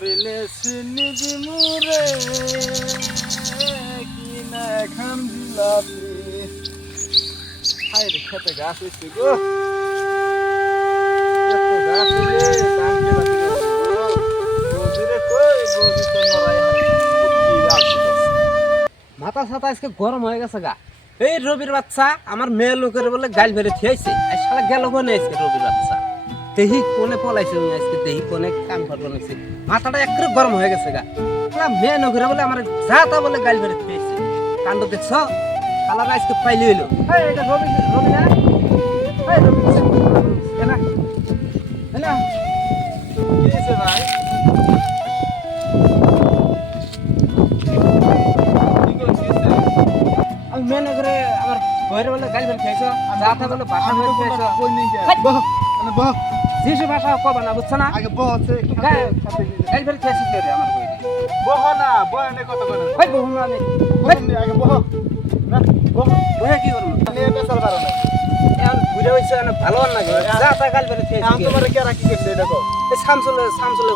মরিলে চিনি দিমুরে কি না খান জিলাপি হাই রে খেতে গাছ হইছে গো এত গাছ হইলে ধান জিলাপি গজিরে কই গজি তো নরাই হাই কি গাছ মাথা ছাতা আজকে গরম হয়ে গেছে গা। এই রবির বাচ্চা আমার মেয়ে লোকের বলে গাল ভেড়ে খেয়েছে আর শালা গেল কোনে আজকে রবির বাচ্চা দেহি কোনে পলাইছে উনি আজকে দেহি কোনে কাম করলো নাকি মাথাটা একটু গরম হয়ে গেছে গা। মেয়ে লোকের বলে আমার যা তা বলে গাল ভেড়ে খেয়েছে কাণ্ড দেখছ শালারা আজকে পাইলে হইলো। এটা রবি রবি না এই রবি কেনা না কি হইছে ভাই আমি মেনে করে আমার বইরে বলে গালি বের খাইছো যা তা বলে ভাষা বের খাইছো কই নেই যা বহ মানে বহ যেসব ভাষা কবা না বুঝছ না আগে বহ আছে গালি বের খাইছি রে আমার বইরে বহ না বহ নে কত করে ভাই বহু না আমি আগে বহ না বহ বইরে কি করব নিয়ে বেসাল পারো না এখন বুড়া হইছে না ভালো না যা তা গালি বের খাইছি আমি তোমারে কি রাখি করছে এটা কও এই শামসুলে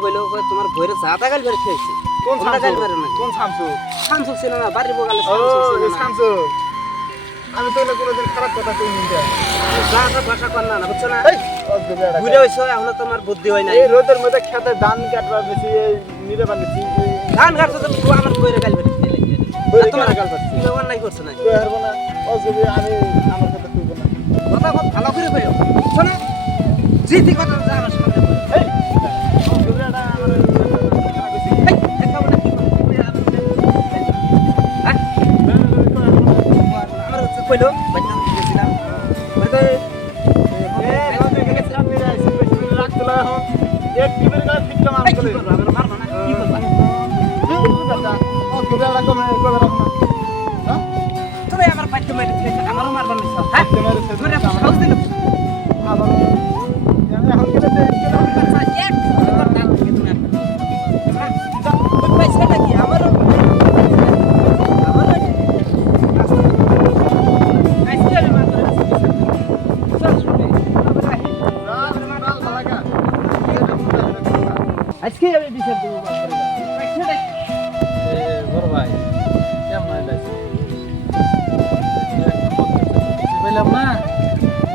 কইলো তোমার বইরে যা তা গালি বের খাইছি কোন গালি বের না কোন শামসু শামসু ছিল না বাড়ি বগালে ও শামসু ছিল না শামসু আমি তো না কোনোদিন খারাপ কথা কই নি যা তা ভাষা কর না বুঝছ না এই অদ্ভুত বুড়া হইছে এখন তোমার বুদ্ধি হয় না এই রোদের মধ্যে খেতে ধান কাটবা বেশি এই নিরে বানিয়েছি ধান কাটছো তো আমার বইরে গালি বের খাইলে তোমার গাল পাচ্ছি কি নাই করছ না কই হারবো না অদ্ভুত আমি আমার কথা কইব না কথা খুব ভালো করে কইও বুঝছ না জিতি কথা যা আমার সামনে এই অদ্ভুতটা আমার এই দেখাবো না কি করবি হ্যাঁ আমার হচ্ছে কইলো বাইনা গেছিলাম মানে আমার পাইতে মেরে আমারও মারবার নিছ হ্যাঁ তোরে সাহস দিল আবার পয়সা নাকি আমারও আজকে আমি বিচার দেবো বড় ভাই কেমন লাগছে বললাম না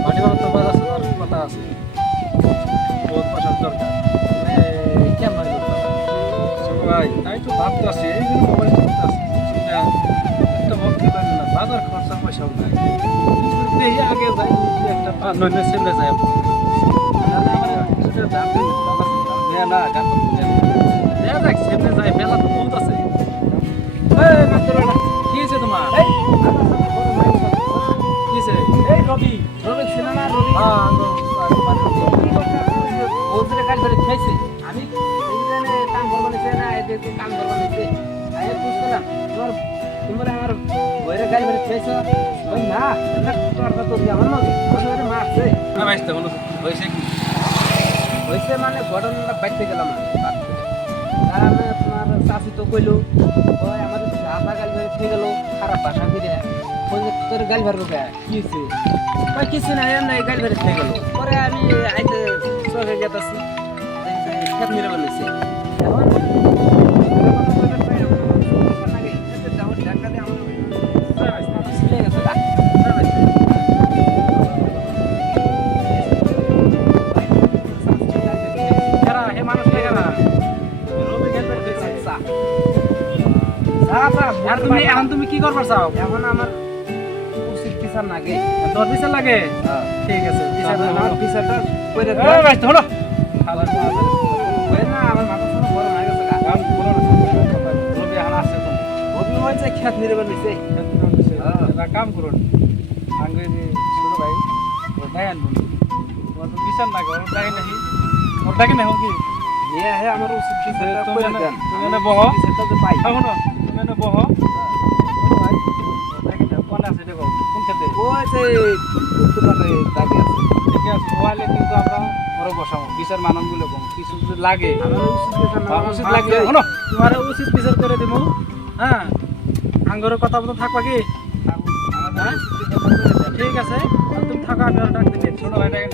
মাটি ভালো তো বাজার কথা আছে বহুত পয়সার দরকার কেমন ভাই তাই তো ভাবতে আছি এই জন্য মোবাইল করতে আছি একটা ভক্তি পাই না বাজার খরচা পয়সাও নাই দেখি আগে যাই একটা নয় সেমনে যাই না গান দেখা যাক সেমনে যাই মেলা তো বহুত আছে কি হয়েছে তোমার কি হয়েছে এই রবি ছিল না রবি ওদের কাজ করে খেয়েছে আমি এইখানে কাম করবো নিছে না এদেরকে কাম করবো নিছে আমি বুঝলাম তোমার আমার বইরে গাড়ি করে খেয়েছো ওই না তোর তো আমার নদী তোর মারছে না ভাই তো কোনো হয়েছে কি হয়েছে মানে ঘটনাটা বাইতে গেলাম কারণ তোমার চাষি তো কইলো ওই আমাদের আধা গাড়ি করে খেয়ে গেল খারাপ ভাষা ফিরে তোর গাড়ি ভাড়া রোগা কি হয়েছে ওই কিছু না এমন গাড়ি ভাড়া খেয়ে গেল পরে আমি আইতে চলে যেতেছি খেত মেরে বানিয়েছি তুমি কি করবার চাও এখন আমার উচিত বিচার লাগে তোর বিচার লাগে ঠিক আছে আমার বিচারটা করে ধরো না আমার মাথা সাথে বড় হয়ে গেছে রবি এখন আসছে তো রবি হয়েছে খেত নির্ভর নিছে কাম করুন আগে ছোট ভাই ডায়ান বলি তোমার তো বিচার লাগে ওর ডাকে নাকি ওর ডাকে না কি নিয়ে হে আমার উচিত বিচারটা করে দেন তুমি এনে বহ বিচারটা যে পাই শোনো তুমি এনে বহ ভাই কোন আছে দেখো কোন খেতে ওই যে উত্তরপাড়ে দাবি আছে ঠিক আছে ওয়ালে কিন্তু আমরা ওরা বসাবো বিচার মাননগুলো কম কিছু যদি লাগে আমার উচিত বিচার না উচিত লাগলে শোনো তোমার উচিত বিচার করে দেব হ্যাঁ আঙ্গরের কথা বলতে থাকবা কি ঠিক আছে তুমি থাকা আমি ডাক দিলে ছোট ভাই ডাকে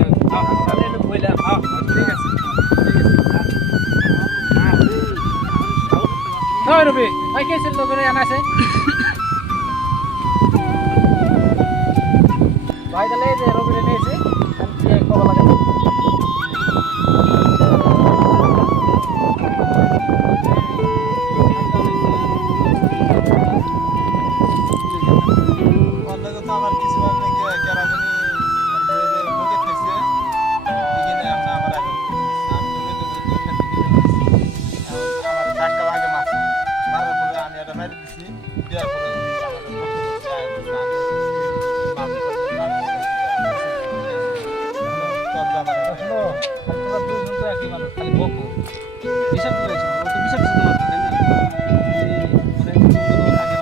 বললাম ঠিক আছে ঠিক আছে হয় রবি ভাই কে ছিল করে আনাছে ভাই তাহলে এই যে রবি রে নিয়েছি আমি কি কবা লাগে অন্য কথা আমার কিছু ভাবে নাকি কেরাবেনি আর বইরে ভোগে থাকছে এখানে আমরা আমার আগে আমি তো দুই খান থেকে আমার ধাক্কা ভাগে মারছে মারার পরে আমি এটা মেরে দিছি দেওয়ার পরে আমার পক্ষ থেকে শোনো আপনারা দুজন তো একই মানুষ খালি বকো হিসাব দিয়েছো ও তো হিসাব দিতে পারবে না মানে দুজন আগে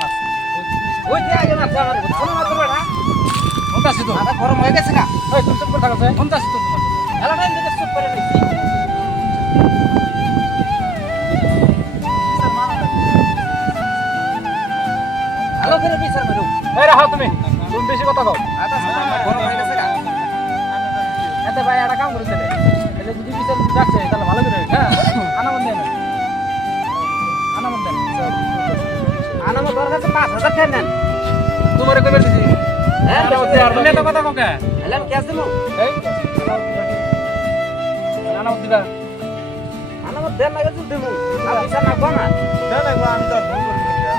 মারছে ওই যে আগে না আমার শোনো না তোমরা কোনটা ছিল মাথা গরম হয়ে গেছে গা ওই তুমি চুপ করে থাকো কোনটা ছিল তোমার এলা টাইম থেকে চুপ করে নিছি ভালো করে বিচার করো এই রাখো তুমি তুমি বেশি কথা কও মাথা সাথে গরম হয়ে গেছে গা এতে ভাই একটা কাম করে দেবে তাহলে যদি বিচার যাচ্ছে তাহলে ভালো করে হ্যাঁ আনামত দেন আনামত দেন আনামত দরকার তো 5000 টাকা নেন তোমারে কইবার দিছি হ্যাঁ আনামত দে আর তো কথা কোকা এলাম কে আছে নো এই আনামত দিবা আনামত দেন লাগে তো দেমু না বিচার না কোনা আমি তো আর ভুল করি না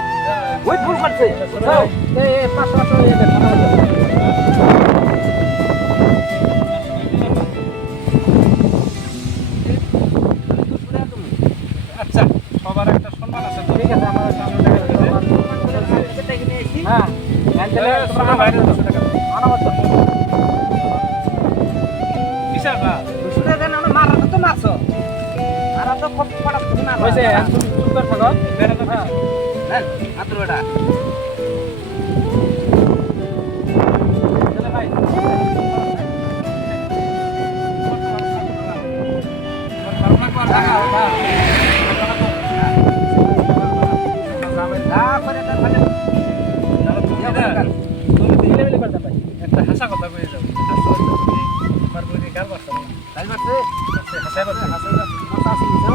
ওই ভুল করছে এই 500 এই দেন আনামত দেন আচ্ছা সবার একটা সম্মান আছে ঠিক আছে আমার সামনে হ্যাঁ তোমরা বাইরে আনামত বিশাল না দুশোটা দেন আমরা মারা তো মারছো মারা তো খুব পড়া তুমি মারো হইছে তুমি চুপ করে থাকো বেরে তো হ্যাঁ নেন হাতুর বেটা চলে ভাই একটা হাসা কথা কয়ে যাও আমার বই গাল বাড়ছে তাই মারছে হাসাই বাড়ছে হাসাই বাড়ছে মাথা আছে নিচে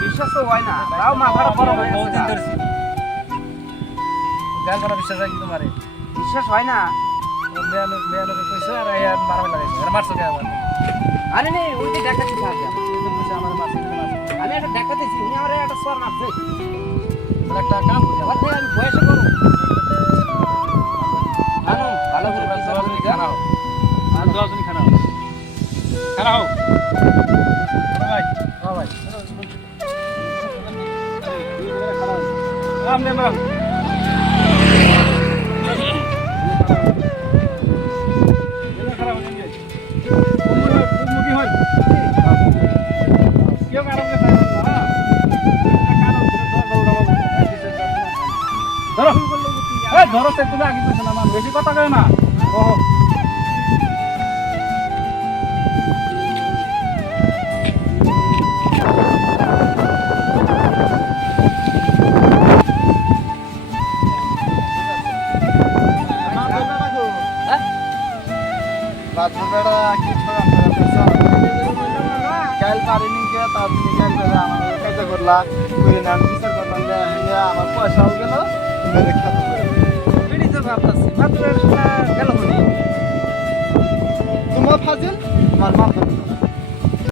বিশ্বাস তো হয় না তাও মাথাটা গরম হয়ে গেছে গান করা বিশ্বাস রাখি তোমারে বিশ্বাস হয় না মেয়ে লোকে কইছো আর এই মারা লাগাইছো আর মারছো কে আবার আরে নেই ওই যে ডাকাতি থাকে কইছো আমার মারছে আমি একটা ডাকাতেছি উনি আমার একটা সর মারছে একটা কাম করি আবার থেকে আমি বয়সে করো আনো ভালো করে বিচার করে খানা হোক আর 10 জন খানা হোক খানা হোক ভাই হ্যাঁ ভাই আমনে মার ধরো সে তুমি আগে কইছো না বেশি কথা কয় না ওহো কাল পারিনি কে তার দিন কাল করে আমার কাজে করলা করে না বিচার করলাম যে আমার পয়সাও গেল মেরে খাতা বিড়ি তো ভাবতাছি মাত্র গেল হনি তোমার ফাজিল আমার মাথা